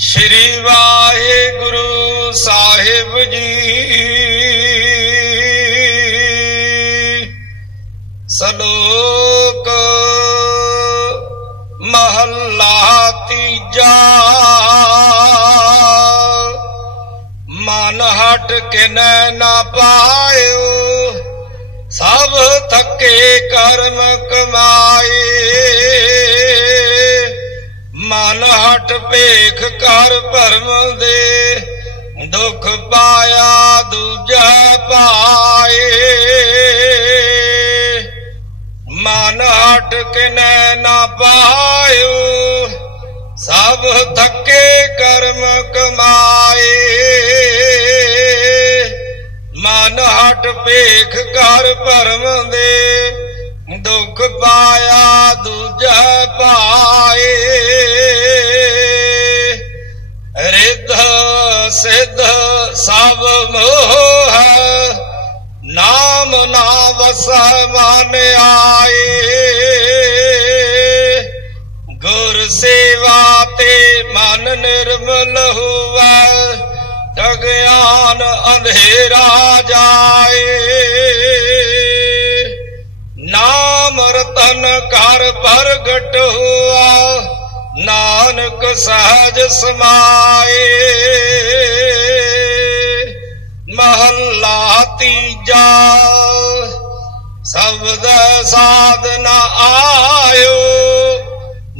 ਸ਼੍ਰੀ ਵਾਹਿਗੁਰੂ ਸਾਹਿਬ ਜੀ। ਸਲੋਕ ਮਹੱਲਾ ਤੀਜਾ। ਮਨ ਹਟ ਕੇ ਨਾ ਪਾਇਓ, ਸਭ ਥੱਕੇ ਕਰਮ ਕਮਾਏ। ਮਨ ਹਟ ਭੇਖ ਕਰ ਭਰਮ ਦੇ, ਦੁੱਖ ਪਾਇਆ ਦੂਜਾ ਪਾਏ। ਮਨ ਹਟ ਕੇ ਨਾ ਪਾਇਓ, ਸਭ ਥੱਕੇ ਕਰਮ ਕਮਾਏ। ਮਨ ਹਟ ਭੇਖ ਕਰ ਭਰਮ ਦੇ, ਦੁੱਖ ਪਾਇਆ ਦੂਜਾ ਪਾਏ। ਸੇਵਾ ਤੇ ਮਨ ਨਿਰਮਲ ਹੋਵੈ ਤਗਿਆਨ ਅੰਧੇਰਾ ਜਾਏ। ਨਾਮ ਰਤਨ ਕਰ ਪ੍ਰਗਟ ਹੋਆ, ਨਾਨਕ ਸਹਜ ਸਮਾਏ। ਮਹੱਲਾ ਤੀਜਾ, ਸ਼ਬਦ ਸਾਧਨਾ ਆਇਓ।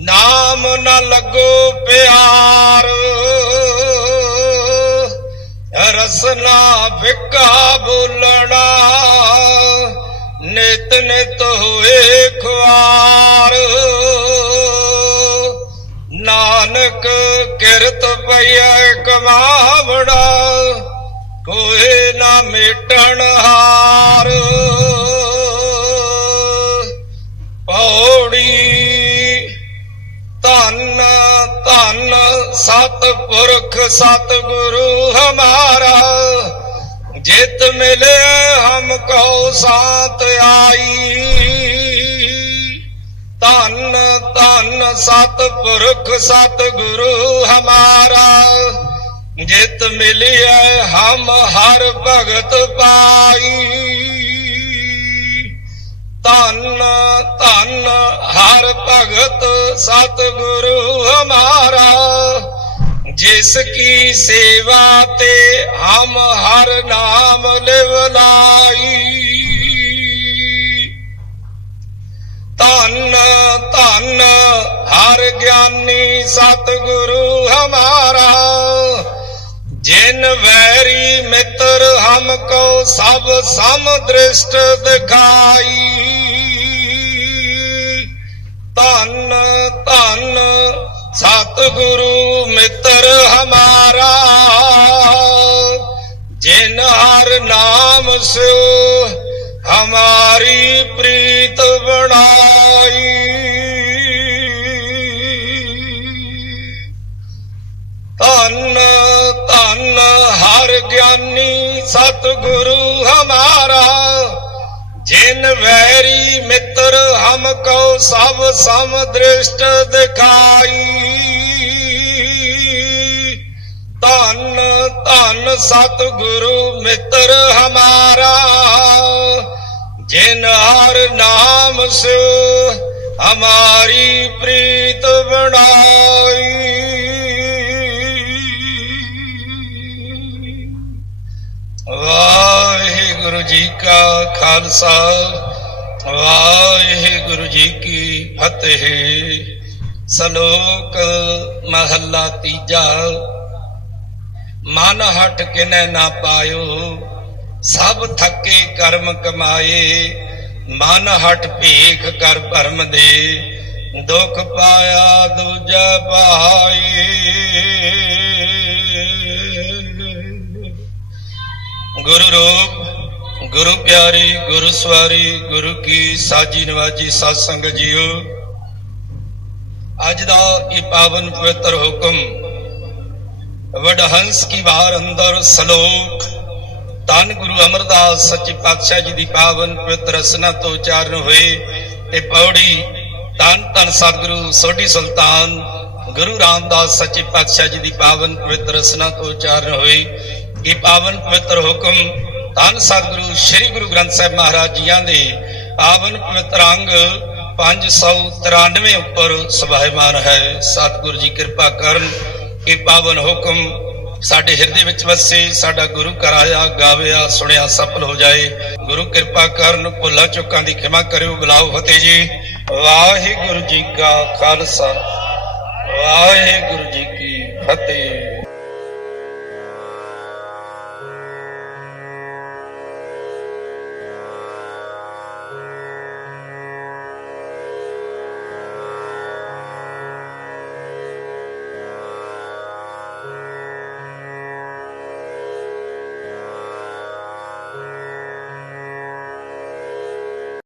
ਨਾਮ ਨਾ ਲੱਗੋ ਪਿਆਰ। ਰਸਨਾ ਫਿੱਕਾ ਬੋਲਣਾ। ਨਿਤ ਨਿਤ ਹੋਏ ਖੁਆਰ। ਨਾਨਕ ਕਿਰਤ ਪਈਐ ਕਮਾਵਣਾ, ਕੋਏ ਨਾ ਮੇਟਣ ਹਾਰ। ਸਤਿਪੁਰਖ ਸਤਿਗੁਰੂ ਹਮਾਰਾ, ਜਿਤ ਮਿਲੇ ਹਮ ਕੋ ਸਾਥ ਆਈ। ਧੰਨ ਧੰਨ ਸਤਿਪੁਰਖ ਸਤਿਗੁਰੂ ਹਮਾਰਾ, ਜਿਤ ਮਿਲਿਆ ਹਮ ਹਰ ਭਗਤ ਪਾਈ। ਧੰਨ ਧੰਨ ਹਰ ਭਗਤ ਸਤਿਗੁਰੂ ਹਮਾਰਾ ਜਿਸ ਕੀ ਸੇਵਾ ਤੇ ਹਮ ਹਰ ਨਾਮ ਲਿਵਲਾਈ ਧੰਨ ਧੰਨ ਹਰ ਗਿਆਨੀ ਸਤਿਗੁਰੂ ਹਮਾਰਾ, ਜਿਨ ਵੈਰੀ ਮਿੱਤਰ ਹਮਕੋ ਸਭ ਸਮ ਦ੍ਰਿਸ਼ਟ ਦਿਖਾਈ। ਧੰਨ ਧੰਨ ਸਤਿਗੁਰੂ ਮਿੱਤਰ ਹਮਾਰਾ, ਜਿਨ ਹਰ ਨਾਮ ਸਿਓ ਹਮਾਰੀ ਪ੍ਰੀਤ ਬਣਾਈ। ਧੰਨ ਧੰਨ ਹਰ ਗਿਆਨੀ ਸਤਿਗੁਰੂ ਹਮਾਰਾ, ਜਿਨ ਵੈਰੀ ਮਿੱਤਰ ਹਮ ਕੋ ਸਭ ਸਮ ਦ੍ਰਿਸ਼ਟ ਦਿਖਾਈ। ਧਨ, ਧੰਨ ਸਤਿਗੁਰੂ ਮਿੱਤਰ ਹਮਾਰਾ, ਜਿਨ ਹਰ ਨਾਮ ਸਿਓ ਹਮਾਰੀ ਪ੍ਰੀਤ ਬਣਾਈ। ਵਾਹਿਗੁਰੂ ਜੀ ਕਾ ਖਾਲਸਾ, ਵਾਹਿਗੁਰੂ ਜੀ ਕੀ ਫਤਿਹ। ਸ਼ਲੋਕ ਮਹੱਲਾ ਤੀਜਾ। ਮਨ ਹਟ ਕਿਨੈ ਨਾ ਪਾਇਓ, ਸਭ ਥੱਕੇ ਕਰਮ ਕਮਾਏ, ਮਨ ਹਟ ਭੇਖ ਕਰ ਭਰਮ ਦੇ, ਦੁਖ ਪਾਇਆ ਦੂਜਾ ਪਾਈ ਗੁਰੂ ਰੂਪ, ਗੁਰੂ ਪਿਆਰੀ, ਗੁਰੂ ਸਵਾਰੀ, ਗੁਰੂ ਕੀ ਸਾਜੀ ਨਵਾਜੀ ਸਤ ਸੰਗਤ ਜੀਓ। ਅੱਜ ਦਾ ਇਹ ਪਾਵਨ ਪਵਿੱਤਰ ਹੁਕਮ ਵਡਹੰਸ ਕੀ ਵਾਰ ਅੰਦਰ ਸ਼ਲੋਕ। ਧੰਨ ਗੁਰੂ ਅਮਰਦਾਸ ਸੱਚੇ ਪਾਤਸ਼ਾਹ ਜੀ ਦੀ ਪਾਵਨ ਪਵਿੱਤਰ ਰਸਨਾ ਤੋਂ ਉਚਾਰਨ ਹੋਏ ਤੇ ਪੌੜੀ ਧੰਨ ਧੰਨ ਸਤਿਗੁਰੂ ਸੋਢੀ ਸੁਲਤਾਨ ਗੁਰੂ ਰਾਮਦਾਸ ਸੱਚੇ ਪਾਤਸ਼ਾਹ ਜੀ ਦੀ ਪਾਵਨ ਪਵਿੱਤਰ ਰਸਨਾ ਤੋਂ ਉਚਾਰਨ ਹੋਈ ਇਹ ਪਾਵਨ ਪਵਿੱਤਰ ਹੁਕਮ ਧੰਨ ਸਤਿਗੁਰੂ ਸ੍ਰੀ ਗੁਰੂ ਗ੍ਰੰਥ ਸਾਹਿਬ ਮਹਾਰਾਜ ਜੀਆਂ ਦੇ ਪਾਵਨ ਪਵਿੱਤਰ ਅੰਗ 593 ਉੱਪਰ ਸਵਾਹਿਮਾਨ ਹੈ। ਸਤਿਗੁਰੂ ਜੀ ਕਿਰਪਾ ਕਰਨ ਇਹ ਪਾਵਨ ਹੁਕਮ ਸਾਡੇ ਹਿਰਦੇ ਵਿੱਚ ਵਸੇ, ਸਾਡਾ ਗੁਰੂ ਕਰਾਇਆ ਗਾਵਿਆ, ਸੁਣਿਆ, ਸਫਲ ਹੋ ਜਾਏ। ਗੁਰੂ ਕਿਰਪਾ ਕਰਨ ਭੁੱਲਾਂ ਚੁੱਕਾਂ ਦੀ ਖਿਮਾ ਕਰਿਓ, ਬੁਲਾਓ ਫਤਿਹ ਜੀ। ਵਾਹਿਗੁਰੂ ਜੀ ਕਾ ਖਾਲਸਾ, ਵਾਹਿਗੁਰੂ ਜੀ ਕੀ ਫਤਿਹ।